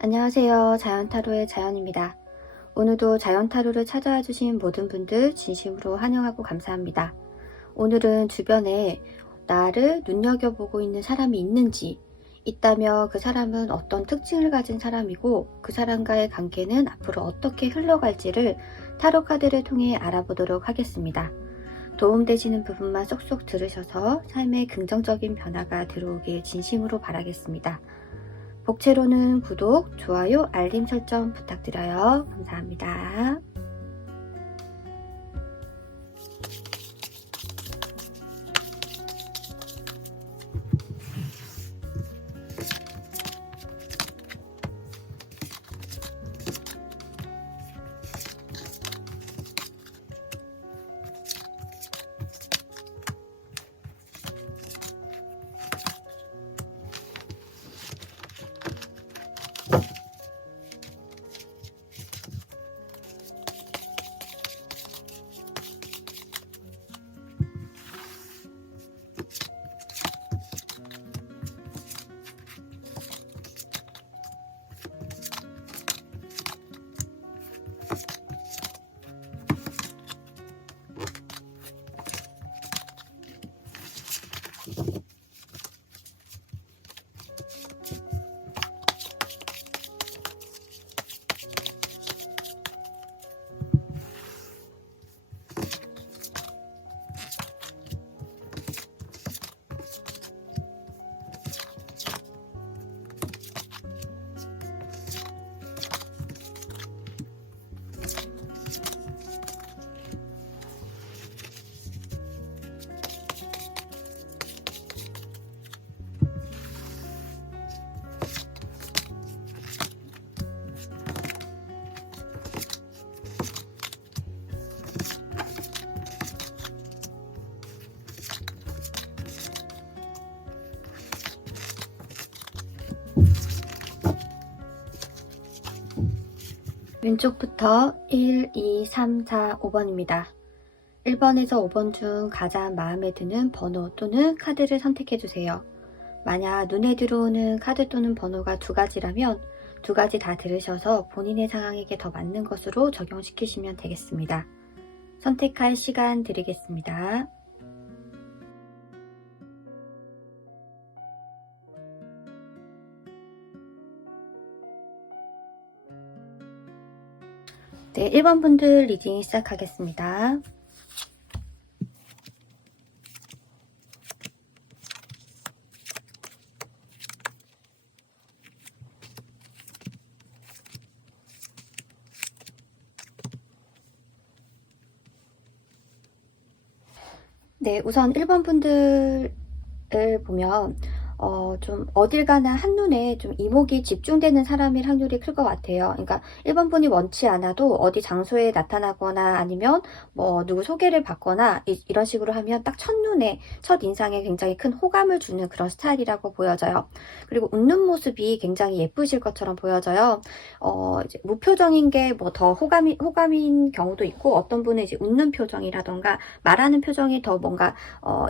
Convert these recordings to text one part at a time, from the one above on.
안녕하세요. 자연타로의 자연입니다. 오늘도 자연타로를 찾아와 주신 모든 분들 진심으로 환영하고 감사합니다. 오늘은 주변에 나를 눈여겨보고 있는 사람이 있는지, 있다면 그 사람은 어떤 특징을 가진 사람이고 그 사람과의 관계는 앞으로 어떻게 흘러갈지를 타로 카드를 통해 알아보도록 하겠습니다. 도움되시는 부분만 쏙쏙 들으셔서 삶에 긍정적인 변화가 들어오길 진심으로 바라겠습니다. 복채로는 구독, 좋아요, 알림 설정 부탁드려요. 감사합니다. 왼쪽부터 1, 2, 3, 4, 5번입니다. 1번에서 5번 중 가장 마음에 드는 번호 또는 카드를 선택해주세요. 만약 눈에 들어오는 카드 또는 번호가 두 가지라면 두 가지 다 들으셔서 본인의 상황에게 더 맞는 것으로 적용시키시면 되겠습니다. 선택할 시간 드리겠습니다. 네, 1번 분들 리딩 시작하겠습니다. 네, 우선 1번 분들을 보면 좀 어딜 가나 한눈에 좀 이목이 집중되는 사람일 확률이 클 것 같아요. 그러니까 1번 분이 원치 않아도 어디 장소에 나타나거나 아니면 뭐 누구 소개를 받거나 이런 식으로 하면 딱 첫눈에 첫인상에 굉장히 큰 호감을 주는 그런 스타일이라고 보여져요. 그리고 웃는 모습이 굉장히 예쁘실 것처럼 보여져요. 이제 무표정인 게 뭐 더 호감인 경우도 있고, 어떤 분은 이제 웃는 표정이라던가 말하는 표정이 더 뭔가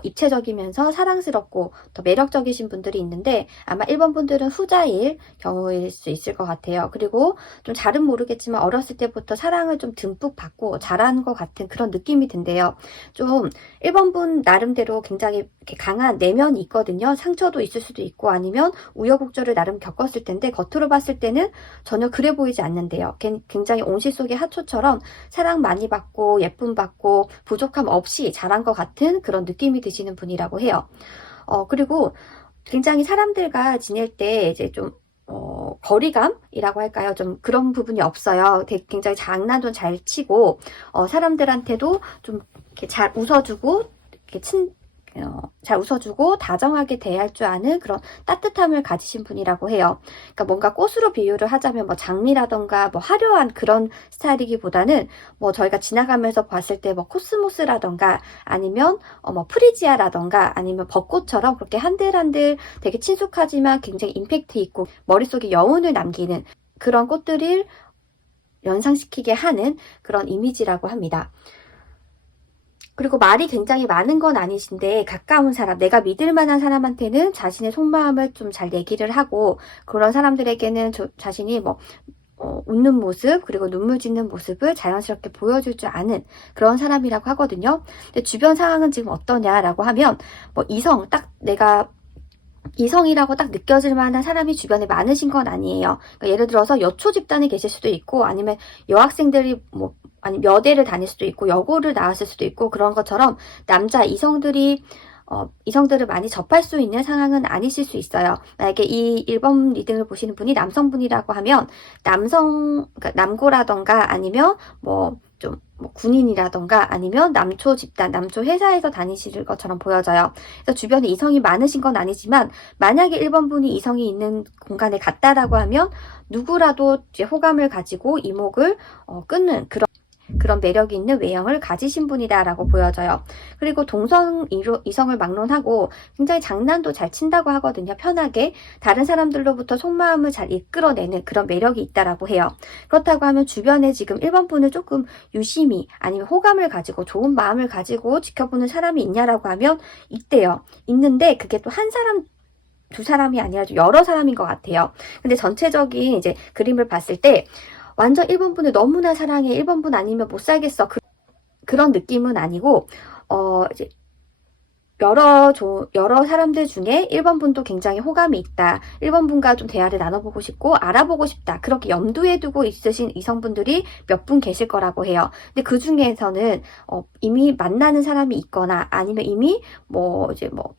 입체적이면서 사랑스럽고 더 매력적이신 분들이 있는데, 아마 1번 분들은 후자일 경우일 수 있을 것 같아요. 그리고 좀 잘은 모르겠지만 어렸을 때부터 사랑을 좀 듬뿍 받고 자란 것 같은 그런 느낌이 든대요. 좀 1번 분 나름대로 굉장히 이렇게 강한 내면이 있거든요. 상처도 있을 수도 있고 아니면 우여곡절을 나름 겪었을 텐데 겉으로 봤을 때는 전혀 그래 보이지 않는데요. 굉장히 온실 속의 하초처럼 사랑 많이 받고 예쁨 받고 부족함 없이 자란 것 같은 그런 느낌이 드시는 분이라고 해요. 그리고 굉장히 사람들과 지낼 때 이제 좀 거리감이라고 할까요? 좀 그런 부분이 없어요. 굉장히 장난도 잘 치고, 사람들한테도 좀 이렇게 잘 웃어주고, 이렇게 잘 웃어주고 다정하게 대할 줄 아는 그런 따뜻함을 가지신 분이라고 해요. 그러니까 뭔가 꽃으로 비유를 하자면 뭐 장미라던가 뭐 화려한 그런 스타일이기보다는 뭐 저희가 지나가면서 봤을 때 뭐 코스모스라던가 아니면 뭐 프리지아라던가 아니면 벚꽃처럼 그렇게 한들한들 되게 친숙하지만 굉장히 임팩트 있고 머릿속에 여운을 남기는 그런 꽃들을 연상시키게 하는 그런 이미지라고 합니다. 그리고 말이 굉장히 많은 건 아니신데 가까운 사람, 내가 믿을 만한 사람한테는 자신의 속마음을 좀 잘 얘기를 하고 그런 사람들에게는 자신이 뭐 웃는 모습 그리고 눈물 짓는 모습을 자연스럽게 보여줄 줄 아는 그런 사람이라고 하거든요. 근데 주변 상황은 지금 어떠냐라고 하면 뭐 내가 이성이라고 딱 느껴질 만한 사람이 주변에 많으신 건 아니에요. 그러니까 예를 들어서 여초 집단에 계실 수도 있고 아니면 여학생들이 뭐 아니 여대를 다닐 수도 있고 여고를 나왔을 수도 있고 그런 것처럼 남자 이성들을 많이 접할 수 있는 상황은 아니실 수 있어요. 만약에 이 1번 리딩을 보시는 분이 남성분이라고 하면 그러니까 남고라던가 아니면 뭐 군인이라던가 아니면 남초 집단, 남초 회사에서 다니실 것처럼 보여져요. 그래서 주변에 이성이 많으신 건 아니지만 만약에 1번 분이 이성이 있는 공간에 갔다라고 하면 누구라도 이제 호감을 가지고 이목을 끄는 그런 매력이 있는 외형을 가지신 분이다라고 보여져요. 그리고 이성을 막론하고 굉장히 장난도 잘 친다고 하거든요. 편하게 다른 사람들로부터 속마음을 잘 이끌어내는 그런 매력이 있다라고 해요. 그렇다고 하면 주변에 지금 1번 분을 조금 유심히 아니면 호감을 가지고 좋은 마음을 가지고 지켜보는 사람이 있냐라고 하면 있대요. 있는데 그게 또 한 사람 두 사람이 아니라 여러 사람인 것 같아요. 근데 전체적인 이제 그림을 봤을 때 완전 1번 분을 너무나 사랑해 1번 분 아니면 못 살겠어 그런 느낌은 아니고 이제 여러 사람들 중에 1번 분도 굉장히 호감이 있다. 1번 분과 좀 대화를 나눠보고 싶고 알아보고 싶다. 그렇게 염두에 두고 있으신 이성분들이 몇 분 계실 거라고 해요. 근데 그 중에서는 이미 만나는 사람이 있거나 아니면 이미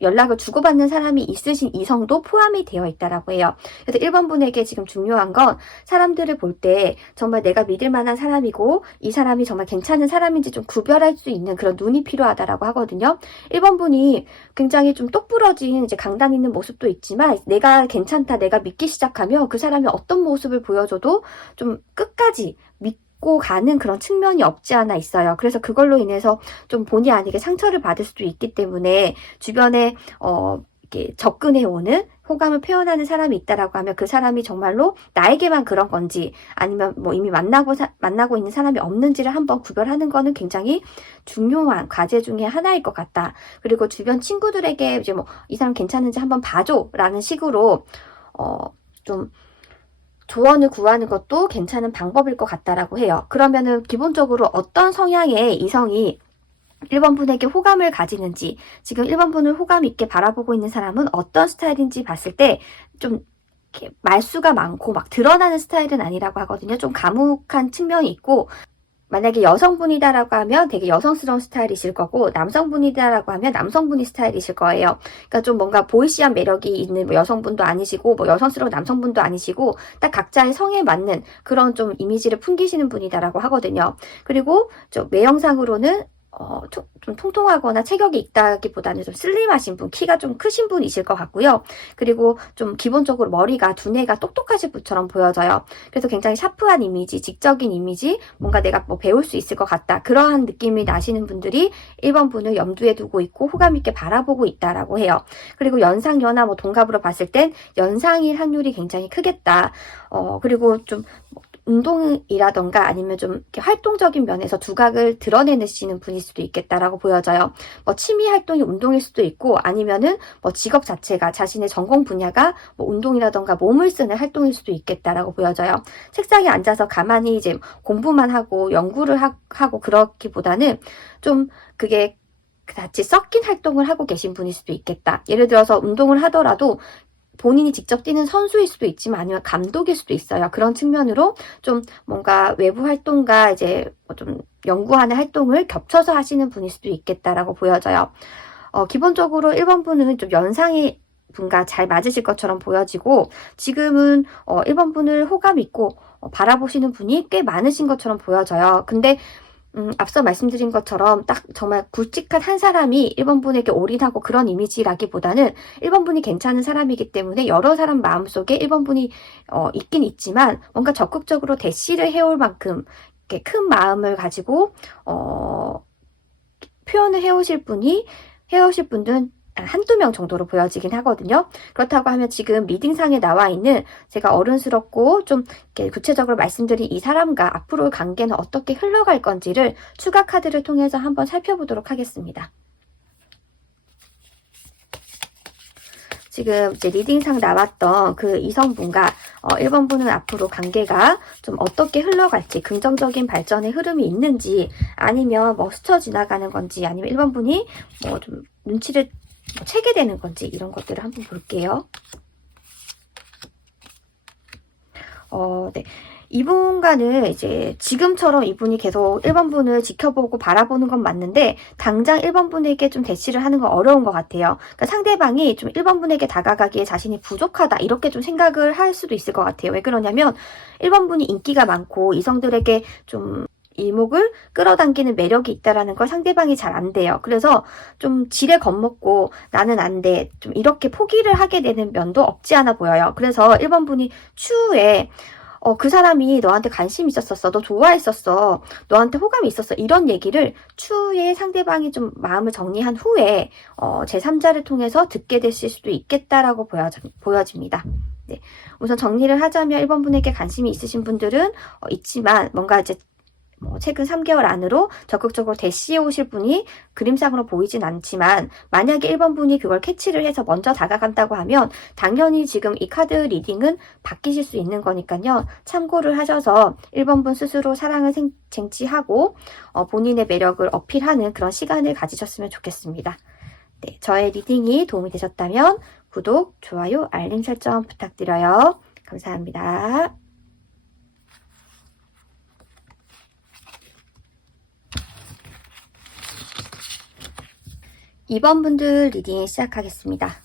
연락을 주고받는 사람이 있으신 이성도 포함이 되어 있다라고 해요. 그래서 1번 분에게 지금 중요한 건 사람들을 볼 때 정말 내가 믿을 만한 사람이고 이 사람이 정말 괜찮은 사람인지 좀 구별할 수 있는 그런 눈이 필요하다라고 하거든요. 1번 분이 굉장히 좀 똑부러진 이제 강단 있는 모습도 있지만 내가 괜찮다, 내가 믿기 시작하면 그 사람이 어떤 모습을 보여줘도 좀 끝까지 믿고 가는 그런 측면이 없지 않아 있어요. 그래서 그걸로 인해서 좀 본의 아니게 상처를 받을 수도 있기 때문에 주변에 이렇게 접근해 오는 호감을 표현하는 사람이 있다라고 하면 그 사람이 정말로 나에게만 그런 건지 아니면 뭐 이미 만나고 있는 사람이 없는지를 한번 구별하는 거는 굉장히 중요한 과제 중에 하나일 것 같다. 그리고 주변 친구들에게 이제 이 사람 괜찮은지 한번 봐줘라는 식으로 좀 조언을 구하는 것도 괜찮은 방법일 것 같다라고 해요. 그러면은 기본적으로 어떤 성향의 이성이 1번 분에게 호감을 가지는지, 지금 1번 분을 호감 있게 바라보고 있는 사람은 어떤 스타일인지 봤을 때 좀 말수가 많고 막 드러나는 스타일은 아니라고 하거든요. 좀 과묵한 측면이 있고, 만약에 여성분이다라고 하면 되게 여성스러운 스타일이실 거고, 남성분이다라고 하면 남성분이 스타일이실 거예요. 그러니까 좀 뭔가 보이시한 매력이 있는 여성분도 아니시고, 여성스러운 남성분도 아니시고, 딱 각자의 성에 맞는 그런 좀 이미지를 풍기시는 분이다라고 하거든요. 그리고 좀 외형상으로는 좀 통통하거나 체격이 있다기보다는 좀 슬림하신 분, 키가 좀 크신 분이실 것 같고요. 그리고 좀 기본적으로 두뇌가 똑똑하신 분처럼 보여져요. 그래서 굉장히 샤프한 이미지, 지적인 이미지, 뭔가 내가 배울 수 있을 것 같다. 그러한 느낌이 나시는 분들이 1번 분을 염두에 두고 있고 호감 있게 바라보고 있다라고 해요. 그리고 연상연하 동갑으로 봤을 땐 연상일 확률이 굉장히 크겠다. 그리고 좀 운동이라던가 아니면 좀 이렇게 활동적인 면에서 두각을 드러내시는 분일 수도 있겠다라고 보여져요. 취미 활동이 운동일 수도 있고 아니면은 직업 자체가 자신의 전공 분야가 운동이라던가 몸을 쓰는 활동일 수도 있겠다라고 보여져요. 책상에 앉아서 가만히 이제 공부만 하고 연구를 하고 그렇기보다는 좀 그게 같이 섞인 활동을 하고 계신 분일 수도 있겠다. 예를 들어서 운동을 하더라도 본인이 직접 뛰는 선수일 수도 있지만 아니면 감독일 수도 있어요. 그런 측면으로 좀 뭔가 외부 활동과 이제 좀 연구하는 활동을 겹쳐서 하시는 분일 수도 있겠다라고 보여져요. 기본적으로 1번 분은 좀 연상의 분과 잘 맞으실 것처럼 보여지고 지금은 1번 분을 호감 있고 바라보시는 분이 꽤 많으신 것처럼 보여져요. 근데 앞서 말씀드린 것처럼 딱 정말 굵직한 한 사람이 1번 분에게 올인하고 그런 이미지라기보다는 1번 분이 괜찮은 사람이기 때문에 여러 사람 마음속에 1번 분이 있긴 있지만 뭔가 적극적으로 대시를 해올 만큼 이렇게 큰 마음을 가지고 표현을 해오실 분은 한두 명 정도로 보여지긴 하거든요. 그렇다고 하면 지금 리딩상에 나와 있는 제가 어른스럽고 좀 이렇게 구체적으로 말씀드린 이 사람과 앞으로의 관계는 어떻게 흘러갈 건지를 추가 카드를 통해서 한번 살펴보도록 하겠습니다. 지금 이제 리딩상 나왔던 그 이성분과 1번분은 앞으로 관계가 좀 어떻게 흘러갈지, 긍정적인 발전의 흐름이 있는지, 아니면 뭐 스쳐 지나가는 건지, 아니면 1번분이 뭐 좀 눈치를 채게 되는 건지, 이런 것들을 한번 볼게요. 네. 이분과는 이제 지금처럼 이분이 계속 1번분을 지켜보고 바라보는 건 맞는데 당장 1번분에게 좀 대시를 하는 건 어려운 것 같아요. 그러니까 상대방이 좀 1번분에게 다가가기에 자신이 부족하다 이렇게 좀 생각을 할 수도 있을 것 같아요. 왜 그러냐면 1번분이 인기가 많고 이성들에게 좀 이목을 끌어당기는 매력이 있다라는 걸 상대방이 잘 안 돼요. 그래서 좀 지레 겁먹고 나는 안 돼. 좀 이렇게 포기를 하게 되는 면도 없지 않아 보여요. 그래서 1번분이 추후에 그 사람이 너한테 관심 있었었어. 너 좋아했었어. 너한테 호감이 있었어. 이런 얘기를 추후에 상대방이 좀 마음을 정리한 후에 제3자를 통해서 듣게 되실 수도 있겠다라고 보여집니다. 네. 우선 정리를 하자면 1번분에게 관심이 있으신 분들은 있지만 뭔가 이제 최근 3개월 안으로 적극적으로 대시해 오실 분이 그림상으로 보이진 않지만 만약에 1번분이 그걸 캐치를 해서 먼저 다가간다고 하면 당연히 지금 이 카드 리딩은 바뀌실 수 있는 거니까요. 참고를 하셔서 1번분 스스로 사랑을 쟁취하고 본인의 매력을 어필하는 그런 시간을 가지셨으면 좋겠습니다. 네, 저의 리딩이 도움이 되셨다면 구독, 좋아요, 알림 설정 부탁드려요. 감사합니다. 2번 분들 리딩 시작하겠습니다.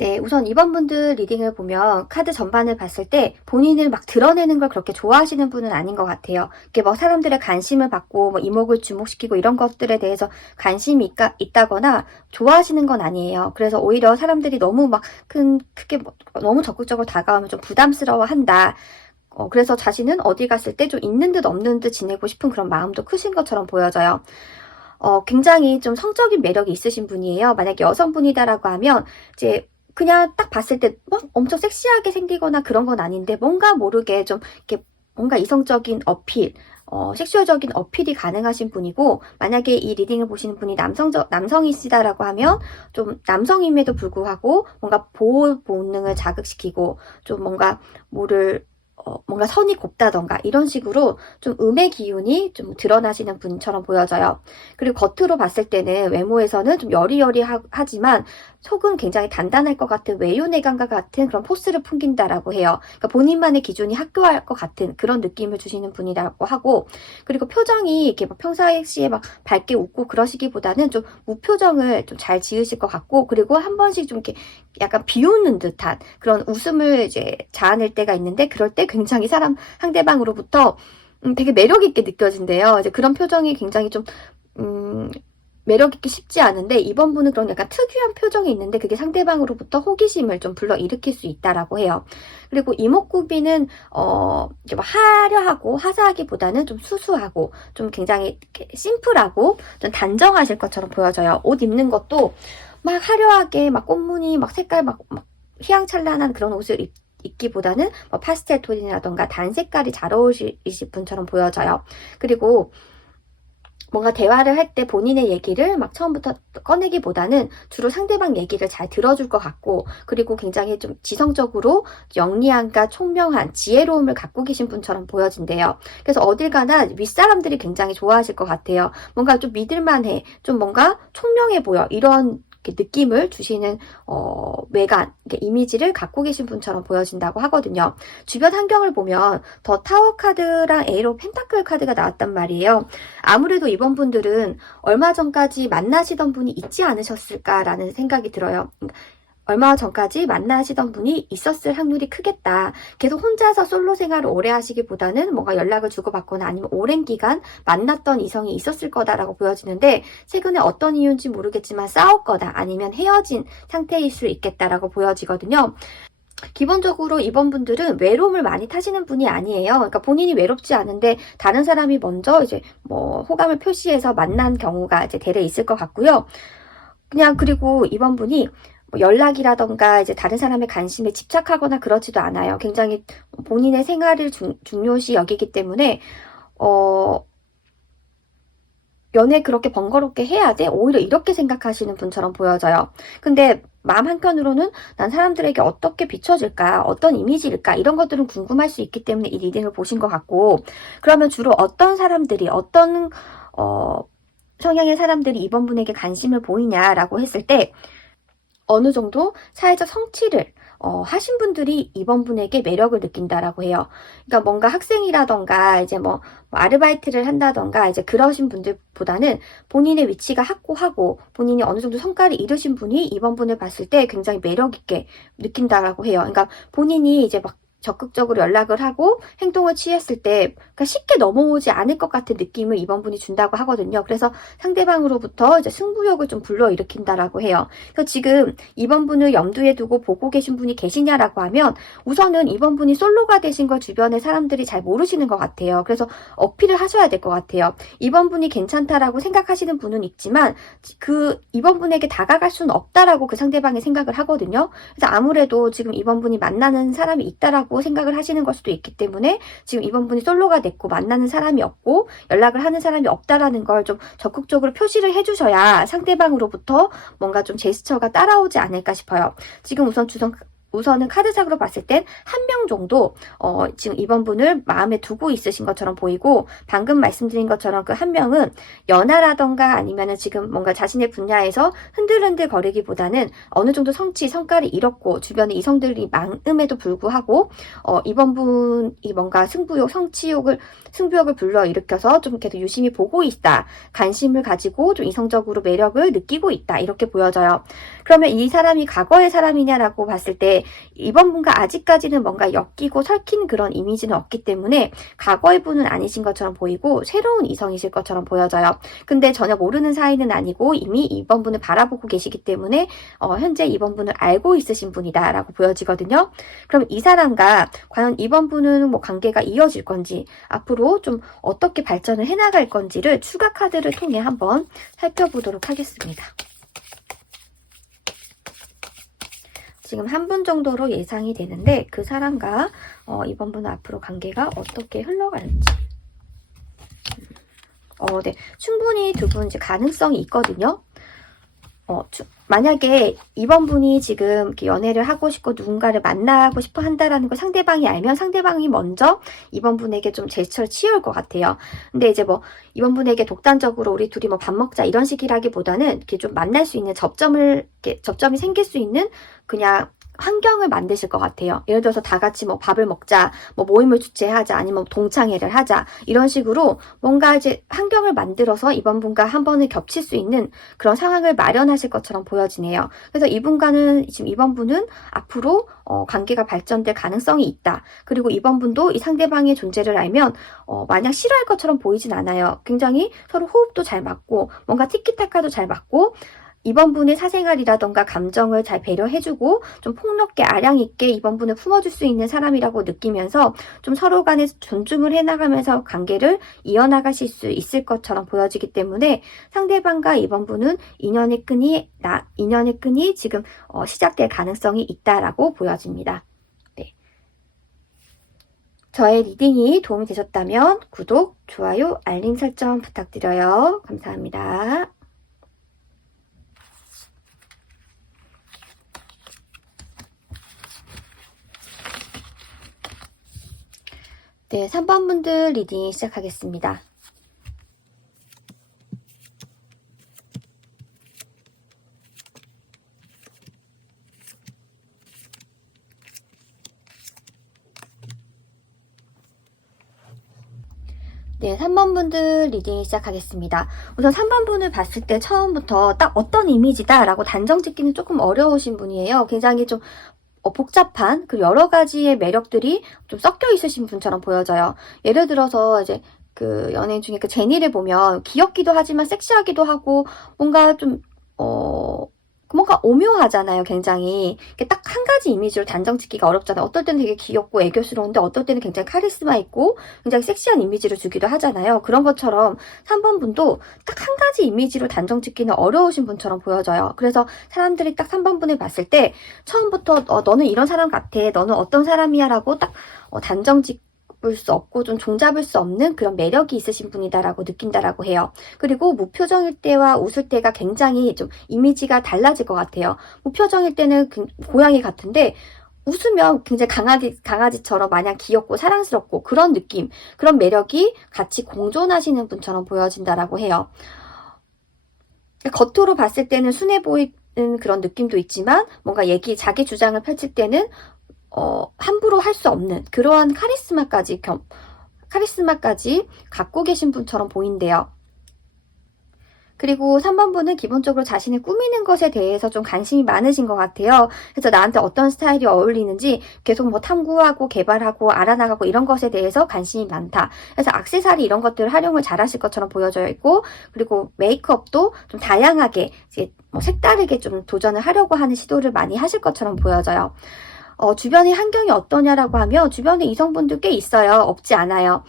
네, 우선 2번 분들 리딩을 보면 카드 전반을 봤을 때 본인을 막 드러내는 걸 그렇게 좋아하시는 분은 아닌 것 같아요. 이게 뭐 사람들의 관심을 받고 뭐 이목을 주목시키고 이런 것들에 대해서 관심이 있다거나 좋아하시는 건 아니에요. 그래서 오히려 사람들이 너무 막 크게 너무 적극적으로 다가오면 좀 부담스러워한다. 그래서 자신은 어디 갔을 때 좀 있는 듯 없는 듯 지내고 싶은 그런 마음도 크신 것처럼 보여져요. 굉장히 좀 성적인 매력이 있으신 분이에요. 만약에 여성분이다라고 하면 이제 그냥 딱 봤을 때 막 엄청 섹시하게 생기거나 그런 건 아닌데 뭔가 모르게 좀 이렇게 뭔가 이성적인 어필, 섹슈얼적인 어필이 가능하신 분이고 만약에 이 리딩을 보시는 분이 남성이시다라고 하면 좀 남성임에도 불구하고 뭔가 보호 본능을 자극시키고 좀 뭔가 뭔가 선이 곱다던가 이런 식으로 좀 음의 기운이 좀 드러나시는 분처럼 보여져요. 그리고 겉으로 봤을 때는 외모에서는 좀 여리여리하지만 속은 굉장히 단단할 것 같은 외유내강과 같은 그런 포스를 풍긴다라고 해요. 그러니까 본인만의 기준이 학교할 것 같은 그런 느낌을 주시는 분이라고 하고 그리고 표정이 이렇게 막 평상시에 막 밝게 웃고 그러시기보다는 좀 무표정을 좀 잘 지으실 것 같고 그리고 한 번씩 좀 이렇게 약간 비웃는 듯한 그런 웃음을 이제 자아낼 때가 있는데 그럴 때 굉장히 상대방으로부터 되게 매력 있게 느껴진대요. 이제 그런 표정이 굉장히 좀 매력 있기 쉽지 않은데 이번 분은 그런 약간 특유한 표정이 있는데 그게 상대방으로부터 호기심을 좀 불러일으킬 수 있다라고 해요. 그리고 이목구비는 이제 뭐 화려하고 화사하기보다는 좀 수수하고 좀 굉장히 심플하고 좀 단정하실 것처럼 보여져요. 옷 입는 것도 막 화려하게 막 꽃무늬 막 색깔 막 휘황찬란한 그런 옷을 입기보다는 뭐 파스텔 톤이라던가 단 색깔이 잘 어울리실 분처럼 보여져요. 그리고 뭔가 대화를 할 때 본인의 얘기를 막 처음부터 꺼내기보다는 주로 상대방 얘기를 잘 들어줄 것 같고 그리고 굉장히 좀 지성적으로 영리함과 총명한 지혜로움을 갖고 계신 분처럼 보여진대요. 그래서 어딜 가나 윗사람들이 굉장히 좋아하실 것 같아요. 뭔가 좀 믿을만해, 좀 뭔가 총명해 보여 이런 느낌을 주시는 외관, 이미지를 갖고 계신 분처럼 보여진다고 하거든요. 주변 환경을 보면 더 타워 카드랑 에이로 펜타클 카드가 나왔단 말이에요. 아무래도 이번 분들은 얼마 전까지 만나시던 분이 있지 않으셨을까라는 생각이 들어요. 얼마 전까지 만나시던 분이 있었을 확률이 크겠다. 계속 혼자서 솔로 생활을 오래 하시기보다는 뭔가 연락을 주고받거나 아니면 오랜 기간 만났던 이성이 있었을 거다라고 보여지는데, 최근에 어떤 이유인지 모르겠지만 싸웠거나 아니면 헤어진 상태일 수 있겠다라고 보여지거든요. 기본적으로 이번 분들은 외로움을 많이 타시는 분이 아니에요. 그러니까 본인이 외롭지 않은데 다른 사람이 먼저 이제 뭐 호감을 표시해서 만난 경우가 이제 대래 있을 것 같고요. 그냥 그리고 이번 분이 뭐 연락이라던가 이제 다른 사람의 관심에 집착하거나 그렇지도 않아요. 굉장히 본인의 생활을 중요시 여기기 때문에 연애 그렇게 번거롭게 해야 돼? 오히려 이렇게 생각하시는 분처럼 보여져요. 근데 마음 한켠으로는 난 사람들에게 어떻게 비춰질까? 어떤 이미지일까? 이런 것들은 궁금할 수 있기 때문에 이 리딩을 보신 것 같고, 그러면 주로 어떤 사람들이, 어떤 성향의 사람들이 이번 분에게 관심을 보이냐라고 했을 때, 어느 정도 사회적 성취를 하신 분들이 이번 분에게 매력을 느낀다라고 해요. 그러니까 뭔가 학생이라던가 이제 뭐 아르바이트를 한다던가 이제 그러신 분들보다는 본인의 위치가 확고하고 본인이 어느 정도 성과를 이루신 분이 이번 분을 봤을 때 굉장히 매력 있게 느낀다라고 해요. 그러니까 본인이 이제 막 적극적으로 연락을 하고 행동을 취했을 때 그러니까 쉽게 넘어오지 않을 것 같은 느낌을 이번 분이 준다고 하거든요. 그래서 상대방으로부터 이제 승부욕을 좀 불러일으킨다라고 해요. 그래서 지금 이번 분을 염두에 두고 보고 계신 분이 계시냐라고 하면 우선은 이번 분이 솔로가 되신 걸 주변의 사람들이 잘 모르시는 것 같아요. 그래서 어필을 하셔야 될 것 같아요. 이번 분이 괜찮다라고 생각하시는 분은 있지만 그 이번 분에게 다가갈 수는 없다라고 그 상대방이 생각을 하거든요. 그래서 아무래도 지금 이번 분이 만나는 사람이 있다라고 생각을 하시는 걸 수도 있기 때문에 지금 이번 분이 솔로가 됐고 만나는 사람이 없고 연락을 하는 사람이 없다라는 걸 좀 적극적으로 표시를 해주셔야 상대방으로부터 뭔가 좀 제스처가 따라오지 않을까 싶어요. 지금 우선은 카드상으로 봤을 땐 한 명 정도 지금 이번 분을 마음에 두고 있으신 것처럼 보이고, 방금 말씀드린 것처럼 그 한 명은 연하라던가 아니면은 지금 뭔가 자신의 분야에서 흔들흔들 거리기보다는 어느 정도 성과를 이뤘고 주변에 이성들이 많음에도 불구하고 이번 분이 뭔가 승부욕을 불러일으켜서 좀 계속 유심히 보고 있다. 관심을 가지고 좀 이성적으로 매력을 느끼고 있다. 이렇게 보여져요. 그러면 이 사람이 과거의 사람이냐라고 봤을 때 이번 분과 아직까지는 뭔가 엮이고 설킨 그런 이미지는 없기 때문에 과거의 분은 아니신 것처럼 보이고 새로운 이성이실 것처럼 보여져요. 근데 전혀 모르는 사이는 아니고 이미 이번 분을 바라보고 계시기 때문에 현재 이번 분을 알고 있으신 분이다라고 보여지거든요. 그럼 이 사람과 과연 이번 분은 뭐 관계가 이어질 건지 앞으로 좀 어떻게 발전을 해나갈 건지를 추가 카드를 통해 한번 살펴보도록 하겠습니다. 지금 한 분 정도로 예상이 되는데 그 사람과 이번 분은 앞으로 관계가 어떻게 흘러갈지 네, 충분히 두 분 이제 가능성이 있거든요. 만약에 이번 분이 지금 이렇게 연애를 하고 싶고 누군가를 만나고 싶어 한다라는 걸 상대방이 알면 상대방이 먼저 이번 분에게 좀 제스처를 취할 것 같아요. 근데 이제 뭐 이번 분에게 독단적으로 우리 둘이 뭐 밥 먹자 이런 식이라기보다는 이렇게 좀 만날 수 있는 접점이 생길 수 있는 그냥 환경을 만드실 것 같아요. 예를 들어서 다 같이 뭐 밥을 먹자, 뭐 모임을 주최하자, 아니면 동창회를 하자 이런 식으로 뭔가 이제 환경을 만들어서 이번 분과 한 번을 겹칠 수 있는 그런 상황을 마련하실 것처럼 보여지네요. 그래서 이분과는 지금 이번 분은 앞으로 관계가 발전될 가능성이 있다. 그리고 이번 분도 이 상대방의 존재를 알면 마냥 싫어할 것처럼 보이진 않아요. 굉장히 서로 호흡도 잘 맞고 뭔가 티키타카도 잘 맞고 이번 분의 사생활이라던가 감정을 잘 배려해주고 좀 폭넓게 아량 있게 이번 분을 품어줄 수 있는 사람이라고 느끼면서 좀 서로 간에 존중을 해나가면서 관계를 이어나가실 수 있을 것처럼 보여지기 때문에 상대방과 이번 분은 인연의 끈이 지금 시작될 가능성이 있다라고 보여집니다. 네. 저의 리딩이 도움이 되셨다면 구독, 좋아요, 알림 설정 부탁드려요. 감사합니다. 네, 3번 분들 리딩 시작하겠습니다. 네, 3번 분들 리딩 시작하겠습니다. 우선 3번 분을 봤을 때 처음부터 딱 어떤 이미지다 라고 단정 짓기는 조금 어려우신 분이에요. 굉장히 좀 복잡한 그 여러 가지의 매력들이 좀 섞여 있으신 분처럼 보여져요. 예를 들어서 이제 그 연예인 중에 그 제니를 보면 귀엽기도 하지만 섹시하기도 하고 뭔가 좀 뭔가 오묘하잖아요, 굉장히. 딱 한 가지 이미지로 단정 짓기가 어렵잖아요. 어떨 때는 되게 귀엽고 애교스러운데 어떨 때는 굉장히 카리스마 있고 굉장히 섹시한 이미지를 주기도 하잖아요. 그런 것처럼 3번 분도 딱 한 가지 이미지로 단정 짓기는 어려우신 분처럼 보여져요. 그래서 사람들이 딱 3번 분을 봤을 때 처음부터 너는 이런 사람 같아, 너는 어떤 사람이야 라고 딱 단정 짓을 수 없고 좀 종잡을 수 없는 그런 매력이 있으신 분이다라고 느낀다라고 해요. 그리고 무표정일 때와 웃을 때가 굉장히 좀 이미지가 달라질 것 같아요. 무표정일 때는 고양이 같은데 웃으면 굉장히 강아지처럼 마냥 귀엽고 사랑스럽고 그런 느낌, 그런 매력이 같이 공존하시는 분처럼 보여진다라고 해요. 겉으로 봤을 때는 순해 보이는 그런 느낌도 있지만 뭔가 자기 주장을 펼칠 때는 함부로 할 수 없는 그러한 카리스마까지 갖고 계신 분처럼 보인대요. 그리고 3번 분은 기본적으로 자신을 꾸미는 것에 대해서 좀 관심이 많으신 것 같아요. 그래서 나한테 어떤 스타일이 어울리는지 계속 뭐 탐구하고 개발하고 알아나가고 이런 것에 대해서 관심이 많다. 그래서 액세서리 이런 것들을 활용을 잘 하실 것처럼 보여져 있고, 그리고 메이크업도 좀 다양하게 이제 뭐 색다르게 좀 도전을 하려고 하는 시도를 많이 하실 것처럼 보여져요. 주변의 환경이 어떠냐라고 하면 주변에 이성분들 꽤 있어요. 없지 않아요.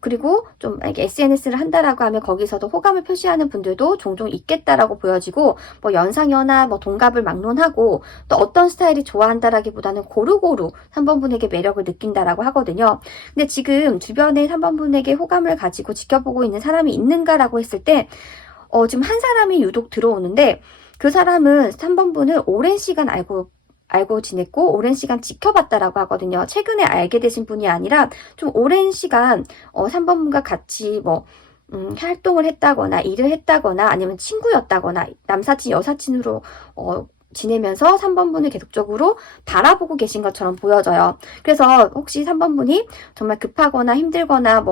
그리고 좀 이렇게 SNS를 한다라고 하면 거기서도 호감을 표시하는 분들도 종종 있겠다라고 보여지고, 뭐 연상연하, 뭐 동갑을 막론하고 또 어떤 스타일이 좋아한다라기보다는 고루고루 3번 분에게 매력을 느낀다라고 하거든요. 근데 지금 주변에 3번 분에게 호감을 가지고 지켜보고 있는 사람이 있는가라고 했을 때, 지금 한 사람이 유독 들어오는데 그 사람은 3번 분을 오랜 시간 알고 지냈고 오랜 시간 지켜봤다라고 하거든요. 최근에 알게 되신 분이 아니라 좀 오랜 시간 3번분과 같이 활동을 했다거나 일을 했다거나 아니면 친구였다거나 남사친 여사친으로 지내면서 3번분을 계속적으로 바라보고 계신 것처럼 보여져요. 그래서 혹시 3번분이 정말 급하거나 힘들거나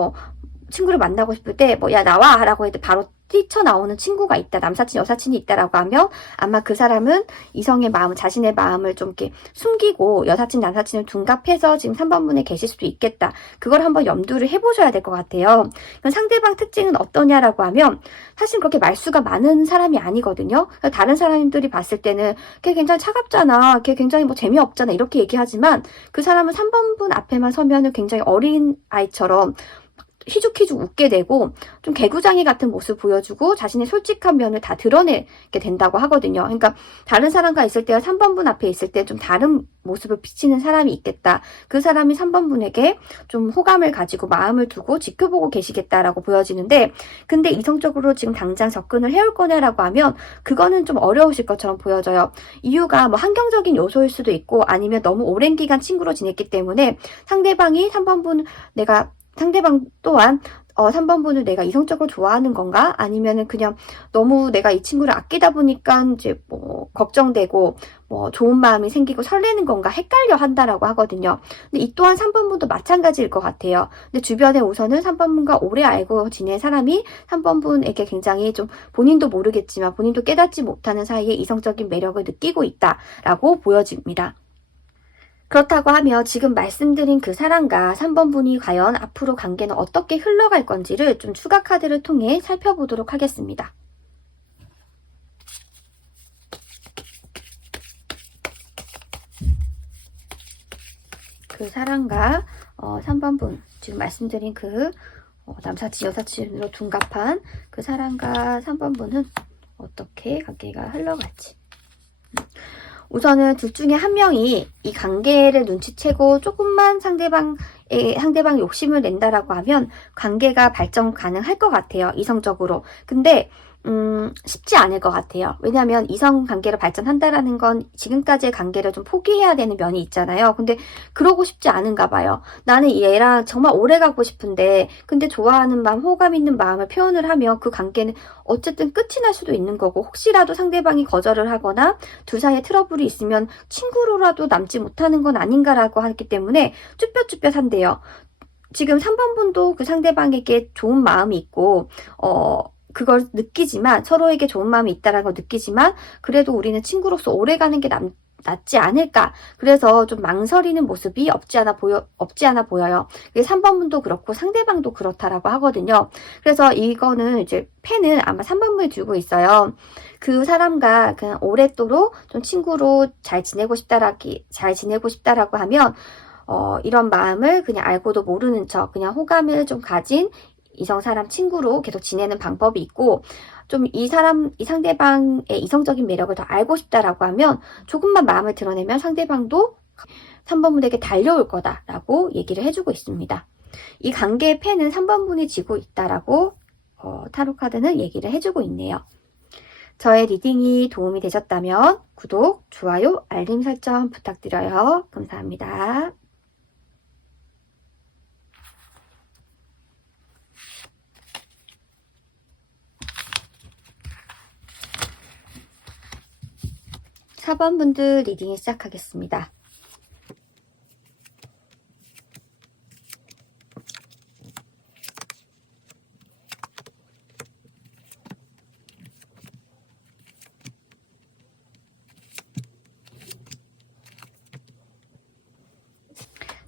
친구를 만나고 싶을 때 야 나와 라고 해도 바로 뛰쳐나오는 친구가 있다, 남사친 여사친이 있다라고 하면 아마 그 사람은 이성의 마음, 자신의 마음을 좀 이렇게 숨기고 여사친 남사친을 둔갑해서 지금 3번분에 계실 수도 있겠다. 그걸 한번 염두를 해보셔야 될 것 같아요. 상대방 특징은 어떠냐라고 하면 사실 그렇게 말수가 많은 사람이 아니거든요. 다른 사람들이 봤을 때는 걔 굉장히 차갑잖아, 걔 굉장히 재미없잖아 이렇게 얘기하지만 그 사람은 3번분 앞에만 서면은 굉장히 어린 아이처럼 희죽희죽 웃게 되고 좀 개구장이 같은 모습 보여주고 자신의 솔직한 면을 다 드러내게 된다고 하거든요. 그러니까 다른 사람과 있을 때와 3번분 앞에 있을 때 좀 다른 모습을 비치는 사람이 있겠다. 그 사람이 3번분에게 좀 호감을 가지고 마음을 두고 지켜보고 계시겠다라고 보여지는데, 근데 이성적으로 지금 당장 접근을 해올 거냐라고 하면 그거는 좀 어려우실 것처럼 보여져요. 이유가 환경적인 요소일 수도 있고 아니면 너무 오랜 기간 친구로 지냈기 때문에 상대방 또한 3번분을 내가 이성적으로 좋아하는 건가? 아니면은 그냥 너무 내가 이 친구를 아끼다 보니까 이제 걱정되고 좋은 마음이 생기고 설레는 건가? 헷갈려 한다라고 하거든요. 근데 이 또한 3번분도 마찬가지일 것 같아요. 근데 주변에 우선은 3번분과 오래 알고 지낸 사람이 3번분에게 굉장히 좀 본인도 모르겠지만 본인도 깨닫지 못하는 사이에 이성적인 매력을 느끼고 있다라고 보여집니다. 그렇다고 하며 지금 말씀드린 그 사람과 3번분이 과연 앞으로 관계는 어떻게 흘러갈 건지를 좀 추가 카드를 통해 살펴보도록 하겠습니다. 그 사람과 3번분, 지금 말씀드린 그 남사친 여사친으로 둔갑한 그 사람과 3번분은 어떻게 관계가 흘러갈지. 우선은 둘 중에 한 명이 이 관계를 눈치채고 조금만 상대방 욕심을 낸다라고 하면 관계가 발전 가능할 것 같아요. 이성적으로. 근데 쉽지 않을 것 같아요. 왜냐하면 이성 관계로 발전한다라는 건 지금까지의 관계를 좀 포기해야 되는 면이 있잖아요. 근데 그러고 싶지 않은가 봐요. 나는 얘랑 정말 오래 가고 싶은데 근데 좋아하는 마음, 호감 있는 마음을 표현을 하면 그 관계는 어쨌든 끝이 날 수도 있는 거고, 혹시라도 상대방이 거절을 하거나 둘 사이에 트러블이 있으면 친구로라도 남지 못하는 건 아닌가라고 하기 때문에 쭈뼛쭈뼛한데요. 지금 3번분도 그 상대방에게 좋은 마음이 있고 그걸 느끼지만, 서로에게 좋은 마음이 있다는 걸 느끼지만 그래도 우리는 친구로서 오래가는 게 낫지 않을까. 그래서 좀 망설이는 모습이 없지 않아 보여요. 3번분도 그렇고 상대방도 그렇다라고 하거든요. 그래서 이거는 이제 펜은 아마 3번분이 들고 있어요. 그 사람과 그냥 오랫도록 좀 친구로 잘 지내고 싶다라고 하면 이런 마음을 그냥 알고도 모르는 척, 그냥 호감을 좀 가진 이성 사람 친구로 계속 지내는 방법이 있고, 좀 이 상대방의 이성적인 매력을 더 알고 싶다라고 하면 조금만 마음을 드러내면 상대방도 3번분에게 달려올 거다라고 얘기를 해주고 있습니다. 이 관계의 펜은 3번분이 쥐고 있다라고 타로 카드는 얘기를 해주고 있네요. 저의 리딩이 도움이 되셨다면 구독, 좋아요, 알림 설정 부탁드려요. 감사합니다. (4번분들) 리딩을 시작하겠습니다.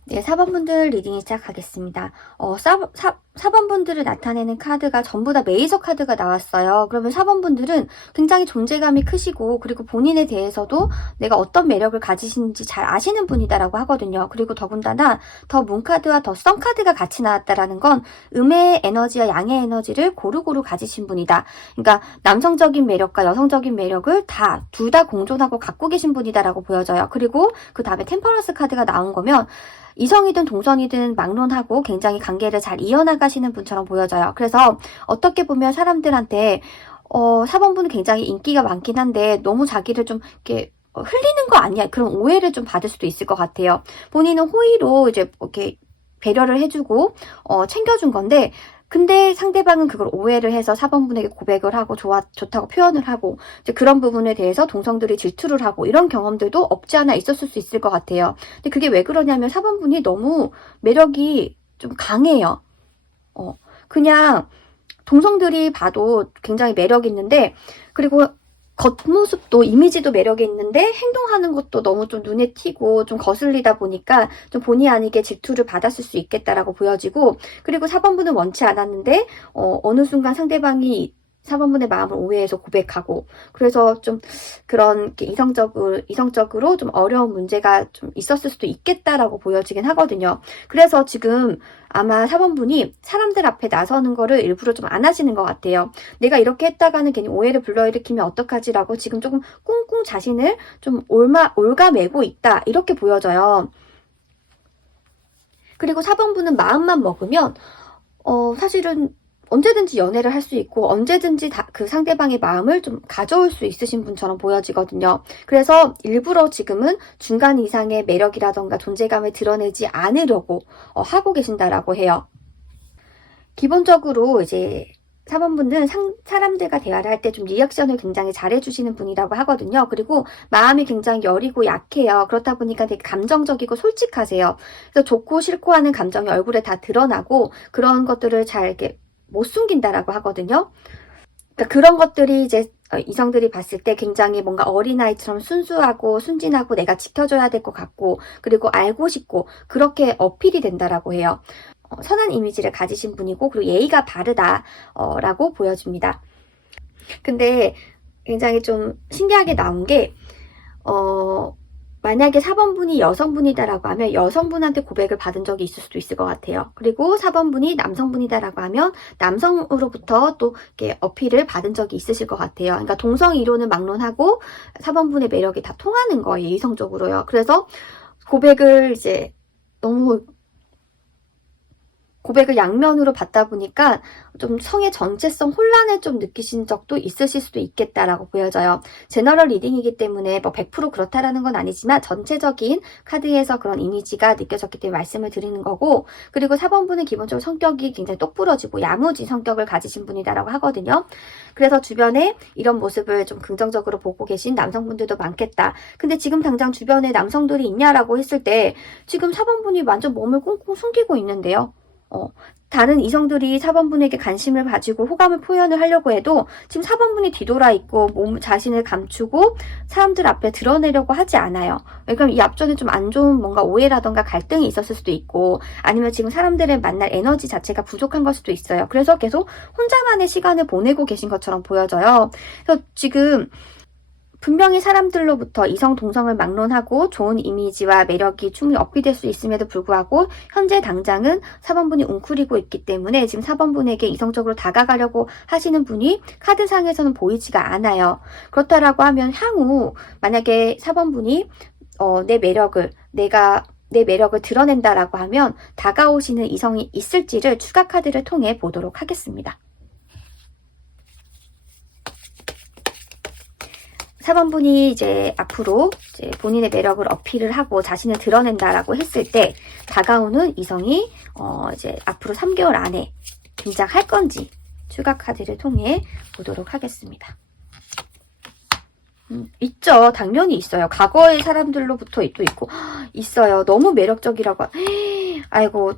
네, 4번분들 리딩 시작하겠습니다. 4번분들을 나타내는 카드가 전부 다 메이저 카드가 나왔어요. 그러면 4번분들은 굉장히 존재감이 크시고, 그리고 본인에 대해서도 내가 어떤 매력을 가지시는지 잘 아시는 분이다라고 하거든요. 그리고 더군다나 더 문카드와 더 썬카드가 같이 나왔다라는 건 음의 에너지와 양의 에너지를 고루고루 가지신 분이다. 그러니까 남성적인 매력과 여성적인 매력을 둘 다 공존하고 갖고 계신 분이다라고 보여져요. 그리고 그 다음에 템퍼런스 카드가 나온 거면 이성이든 동성이든 막론하고 굉장히 관계를 잘 이어나가시는 분처럼 보여져요. 그래서 어떻게 보면 사람들한테 4번분은 굉장히 인기가 많긴 한데 너무 자기를 좀 이렇게 흘리는 거 아니야, 그런 오해를 좀 받을 수도 있을 것 같아요. 본인은 호의로 이제 이렇게 배려를 해주고 챙겨준 건데, 근데 상대방은 그걸 오해를 해서 4번분에게 고백을 하고 좋다고 표현을 하고, 이제 그런 부분에 대해서 동성들이 질투를 하고, 이런 경험들도 없지 않아 있었을 수 있을 것 같아요. 근데 그게 왜 그러냐면 4번분이 너무 매력이 좀 강해요. 그냥 동성들이 봐도 굉장히 매력 있는데, 그리고 겉모습도 이미지도 매력이 있는데 행동하는 것도 너무 좀 눈에 띄고 좀 거슬리다 보니까 좀 본의 아니게 질투를 받았을 수 있겠다라고 보여지고, 그리고 4번분은 원치 않았는데 어느 순간 상대방이 4번분의 마음을 오해해서 고백하고, 그래서 좀 그런 이성적으로 좀 어려운 문제가 좀 있었을 수도 있겠다라고 보여지긴 하거든요. 그래서 지금 아마 4번분이 사람들 앞에 나서는 거를 일부러 좀 안 하시는 것 같아요. 내가 이렇게 했다가는 괜히 오해를 불러일으키면 어떡하지라고 지금 조금 꽁꽁 자신을 좀 올가매고 있다, 이렇게 보여져요. 그리고 4번분은 마음만 먹으면 사실은 언제든지 연애를 할 수 있고 언제든지 그 상대방의 마음을 좀 가져올 수 있으신 분처럼 보여지거든요. 그래서 일부러 지금은 중간 이상의 매력이라던가 존재감을 드러내지 않으려고 하고 계신다라고 해요. 기본적으로 이제 4번분은 사람들과 대화를 할 때 좀 리액션을 굉장히 잘해주시는 분이라고 하거든요. 그리고 마음이 굉장히 여리고 약해요. 그렇다 보니까 되게 감정적이고 솔직하세요. 그래서 좋고 싫고 하는 감정이 얼굴에 다 드러나고, 그런 것들을 잘 이렇게 못 숨긴다라고 하거든요. 그러니까 그런 것들이 이제 이성들이 봤을 때 굉장히 뭔가 어린아이처럼 순수하고 순진하고 내가 지켜줘야 될 것 같고, 그리고 알고 싶고, 그렇게 어필이 된다라고 해요. 선한 이미지를 가지신 분이고, 그리고 예의가 바르다라고 보여집니다. 근데 굉장히 좀 신기하게 나온 게 만약에 4번분이 여성분이다라고 하면 여성분한테 고백을 받은 적이 있을 수도 있을 것 같아요. 그리고 4번분이 남성분이다라고 하면 남성으로부터 또 이렇게 어필을 받은 적이 있으실 것 같아요. 그러니까 동성 이론을 막론하고 4번분의 매력이 다 통하는 거예요, 이성적으로요. 그래서 고백을 이제 너무 고백을 양면으로 받다 보니까 좀 성의 전체성 혼란을 좀 느끼신 적도 있으실 수도 있겠다라고 보여져요. 제너럴 리딩이기 때문에 뭐 100% 그렇다라는 건 아니지만 전체적인 카드에서 그런 이미지가 느껴졌기 때문에 말씀을 드리는 거고, 그리고 4번분은 기본적으로 성격이 굉장히 똑부러지고 야무진 성격을 가지신 분이다라고 하거든요. 그래서 주변에 이런 모습을 좀 긍정적으로 보고 계신 남성분들도 많겠다. 근데 지금 당장 주변에 남성들이 있냐라고 했을 때 지금 4번분이 완전 몸을 꽁꽁 숨기고 있는데요. 다른 이성들이 4번분에게 관심을 가지고 호감을 표현을 하려고 해도 지금 4번분이 뒤돌아 있고 자신을 감추고 사람들 앞에 드러내려고 하지 않아요. 그러니까 이 앞전에 좀 안 좋은 뭔가 오해라던가 갈등이 있었을 수도 있고 아니면 지금 사람들을 만날 에너지 자체가 부족한 걸 수도 있어요. 그래서 계속 혼자만의 시간을 보내고 계신 것처럼 보여져요. 그래서 지금 분명히 사람들로부터 이성 동성을 막론하고 좋은 이미지와 매력이 충분히 어필될 수 있음에도 불구하고 현재 당장은 4번분이 웅크리고 있기 때문에 지금 4번분에게 이성적으로 다가가려고 하시는 분이 카드상에서는 보이지가 않아요. 그렇다라고 하면 향후 만약에 4번분이 내 매력을 드러낸다라고 하면 다가오시는 이성이 있을지를 추가 카드를 통해 보도록 하겠습니다. 4번분이 이제 앞으로 이제 본인의 매력을 어필을 하고 자신을 드러낸다라고 했을 때 다가오는 이성이 이제 앞으로 3개월 안에 등장할 건지 추가 카드를 통해 보도록 하겠습니다. 있죠. 당연히 있어요. 과거의 사람들로부터 또 있고 있어요. 너무 매력적이라고 아이고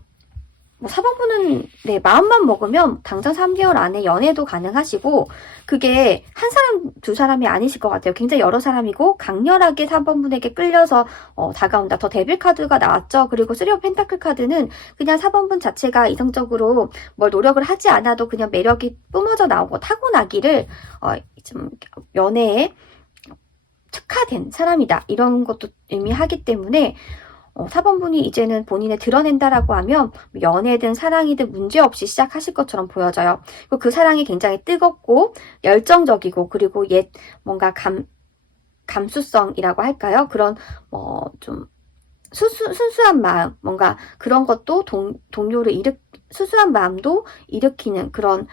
뭐 4번분은 네, 마음만 먹으면 당장 3개월 안에 연애도 가능하시고 그게 한 사람, 두 사람이 아니실 것 같아요. 굉장히 여러 사람이고 강렬하게 4번분에게 끌려서 다가온다. 더 데빌 카드가 나왔죠. 그리고 3 오브 펜타클 카드는 그냥 4번분 자체가 이성적으로 뭘 노력을 하지 않아도 그냥 매력이 뿜어져 나오고 타고나기를 좀 연애에 특화된 사람이다. 이런 것도 의미하기 때문에 4번분이 이제는 본인을 드러낸다라고 하면 연애든 사랑이든 문제없이 시작하실 것처럼 보여져요. 그 사랑이 굉장히 뜨겁고 열정적이고 그리고 뭔가 감수성이라고 할까요? 그런 좀 순수한 마음, 뭔가 그런 것도 수수한 마음도 일으키는 그런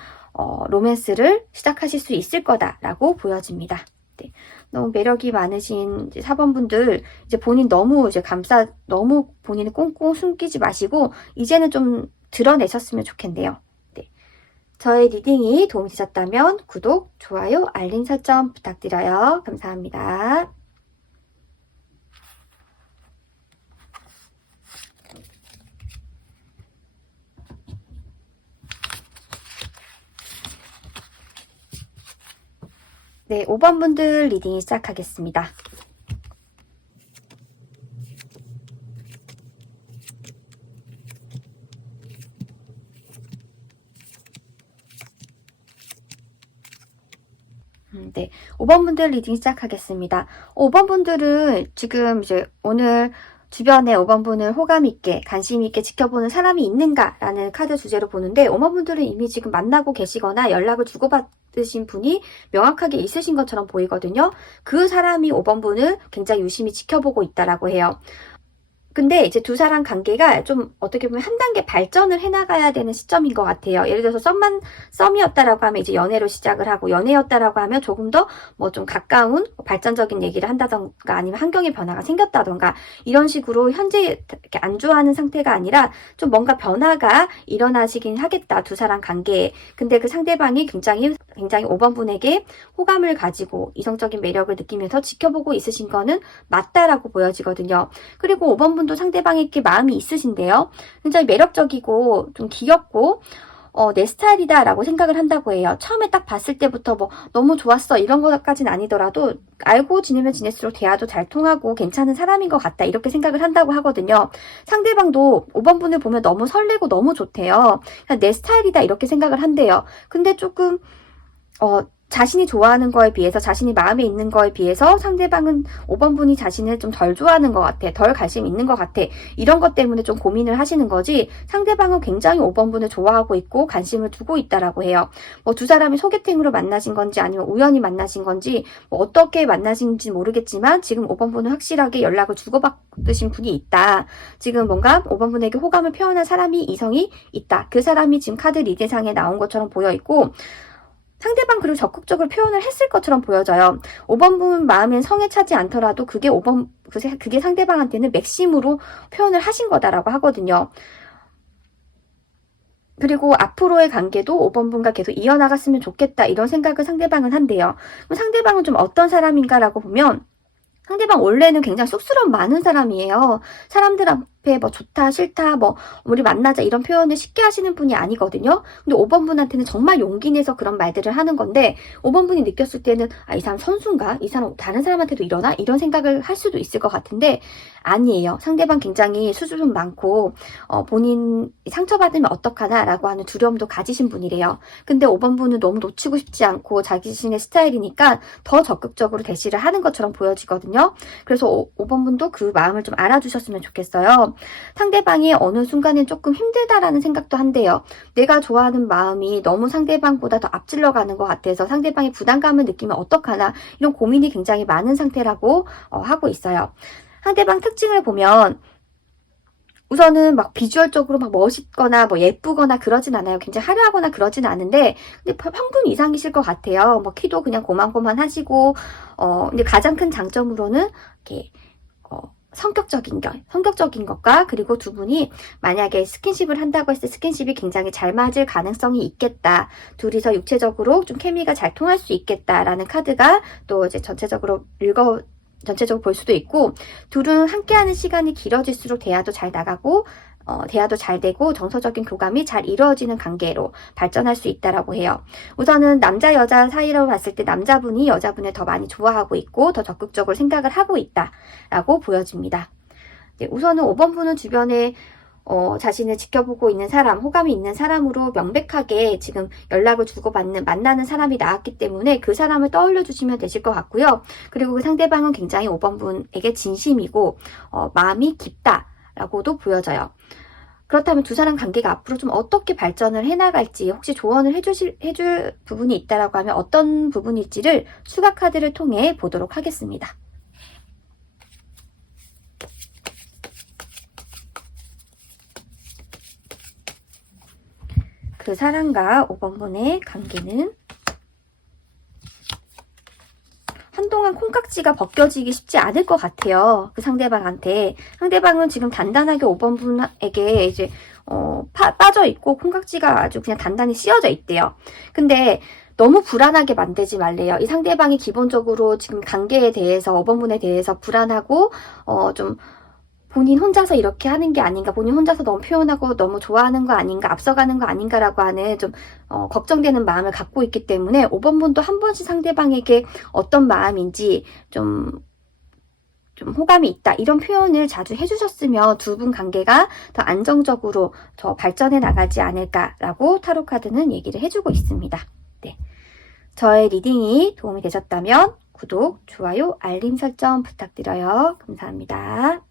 로맨스를 시작하실 수 있을 거다라고 보여집니다. 네. 너무 매력이 많으신 4번분들 이제 본인 너무 너무 본인을 꽁꽁 숨기지 마시고 이제는 좀 드러내셨으면 좋겠네요. 네. 저의 리딩이 도움이 되셨다면 구독, 좋아요, 알림 설정 부탁드려요. 감사합니다. 네, 5번분들 리딩 시작하겠습니다. 네, 5번분들 리딩 시작하겠습니다. 5번분들은 지금 이제 오늘 주변에 5번분을 호감 있게 관심 있게 지켜보는 사람이 있는가라는 카드 주제로 보는데 5번분들은 이미 지금 만나고 계시거나 연락을 주고받으신 분이 명확하게 있으신 것처럼 보이거든요. 그 사람이 5번분을 굉장히 유심히 지켜보고 있다라고 해요. 근데 이제 두 사람 관계가 좀 어떻게 보면 한 단계 발전을 해나가야 되는 시점인 것 같아요. 예를 들어서 썸이었다라고 하면 이제 연애로 시작을 하고 연애였다라고 하면 조금 더 뭐 좀 가까운 발전적인 얘기를 한다던가 아니면 환경의 변화가 생겼다던가 이런 식으로 현재 이렇게 안주하는 상태가 아니라 좀 뭔가 변화가 일어나시긴 하겠다. 두 사람 관계에. 근데 그 상대방이 굉장히 5번분에게 호감을 가지고 이성적인 매력을 느끼면서 지켜보고 있으신 거는 맞다라고 보여지거든요. 그리고 5번분도 상대방에게 마음이 있으신데요. 굉장히 매력적이고 좀 귀엽고 내 스타일이다 라고 생각을 한다고 해요. 처음에 딱 봤을 때부터 뭐 너무 좋았어 이런 것까지는 아니더라도 알고 지내면 지낼수록 대화도 잘 통하고 괜찮은 사람인 것 같다 이렇게 생각을 한다고 하거든요. 상대방도 5번분을 보면 너무 설레고 너무 좋대요. 그냥 내 스타일이다 이렇게 생각을 한대요. 근데 조금 자신이 좋아하는 거에 비해서 자신이 마음에 있는 거에 비해서 상대방은 5번분이 자신을 좀 덜 좋아하는 것 같아. 덜 관심 있는 것 같아. 이런 것 때문에 좀 고민을 하시는 거지 상대방은 굉장히 5번분을 좋아하고 있고 관심을 두고 있다라고 해요. 뭐 두 사람이 소개팅으로 만나신 건지 아니면 우연히 만나신 건지 뭐 어떻게 만나신지 모르겠지만 지금 5번분은 확실하게 연락을 주고받으신 분이 있다. 지금 뭔가 5번분에게 호감을 표현한 이성이 있다. 그 사람이 지금 카드 리딩상에 나온 것처럼 보여 있고 상대방 그리고 적극적으로 표현을 했을 것처럼 보여져요. 5번분 마음엔 성에 차지 않더라도 그게 상대방한테는 맥심으로 표현을 하신 거다라고 하거든요. 그리고 앞으로의 관계도 5번분과 계속 이어나갔으면 좋겠다 이런 생각을 상대방은 한대요. 그럼 상대방은 좀 어떤 사람인가라고 보면 상대방 원래는 굉장히 쑥스러움 많은 사람이에요. 사람들 앞에 싶어, 뭐 좋다, 싫다, 뭐 우리 만나자 이런 표현을 쉽게 하시는 분이 아니거든요. 근데 5번 분한테는 정말 용기 내서 그런 말들을 하는 건데 5번 분이 느꼈을 때는 이 사람 선수인가? 이 사람 다른 사람한테도 이러나? 이런 생각을 할 수도 있을 것 같은데 아니에요. 상대방 굉장히 수줍음 많고 본인 상처받으면 어떡하나 라고 하는 두려움도 가지신 분이래요. 근데 5번 분은 너무 놓치고 싶지 않고 자기 자신의 스타일이니까 더 적극적으로 대시를 하는 것처럼 보여지거든요. 그래서 5번 분도 그 마음을 좀 알아주셨으면 좋겠어요. 상대방이 어느 순간엔 조금 힘들다라는 생각도 한대요. 내가 좋아하는 마음이 너무 상대방보다 더 앞질러 가는 것 같아서 상대방이 부담감을 느끼면 어떡하나 이런 고민이 굉장히 많은 상태라고 하고 있어요. 상대방 특징을 보면 우선은 막 비주얼적으로 막 멋있거나 뭐 예쁘거나 그러진 않아요. 굉장히 화려하거나 그러진 않은데 근데 평균 이상이실 것 같아요. 뭐 키도 그냥 고만고만 하시고 근데 가장 큰 장점으로는 이렇게 성격적인 것과 그리고 두 분이 만약에 스킨십을 한다고 했을 때 스킨십이 굉장히 잘 맞을 가능성이 있겠다. 둘이서 육체적으로 좀 케미가 잘 통할 수 있겠다라는 카드가 또 이제 전체적으로 볼 수도 있고 둘은 함께하는 시간이 길어질수록 대화도 잘 나가고 대화도 잘 되고 정서적인 교감이 잘 이루어지는 관계로 발전할 수 있다라고 해요. 우선은 남자 여자 사이로 봤을 때 남자분이 여자분을 더 많이 좋아하고 있고 더 적극적으로 생각을 하고 있다라고 보여집니다. 네, 우선은 5번 분은 주변에 자신을 지켜보고 있는 사람, 호감이 있는 사람으로 명백하게 지금 연락을 주고받는, 만나는 사람이 나왔기 때문에 그 사람을 떠올려 주시면 되실 것 같고요. 그리고 그 상대방은 굉장히 5번 분에게 진심이고, 마음이 깊다라고도 보여져요. 그렇다면 두 사람 관계가 앞으로 좀 어떻게 발전을 해나갈지 혹시 조언을 해줄 부분이 있다라고 하면 어떤 부분일지를 추가 카드를 통해 보도록 하겠습니다. 그 사람과 5번 분의 관계는 한동안 콩깍지가 벗겨지기 쉽지 않을 것 같아요. 그 상대방한테. 상대방은 지금 단단하게 5번 분에게 이제 빠져 있고 콩깍지가 아주 그냥 단단히 씌워져 있대요. 근데 너무 불안하게 만들지 말래요. 이 상대방이 기본적으로 지금 관계에 대해서 5번 분에 대해서 불안하고 좀 본인 혼자서 이렇게 하는 게 아닌가, 본인 혼자서 너무 표현하고 너무 좋아하는 거 아닌가, 앞서가는 거 아닌가라고 하는 좀 걱정되는 마음을 갖고 있기 때문에 5번 분도 한 번씩 상대방에게 어떤 마음인지 좀 호감이 있다 이런 표현을 자주 해주셨으면 두 분 관계가 더 안정적으로 더 발전해 나가지 않을까라고 타로 카드는 얘기를 해주고 있습니다. 네, 저의 리딩이 도움이 되셨다면 구독, 좋아요, 알림 설정 부탁드려요. 감사합니다.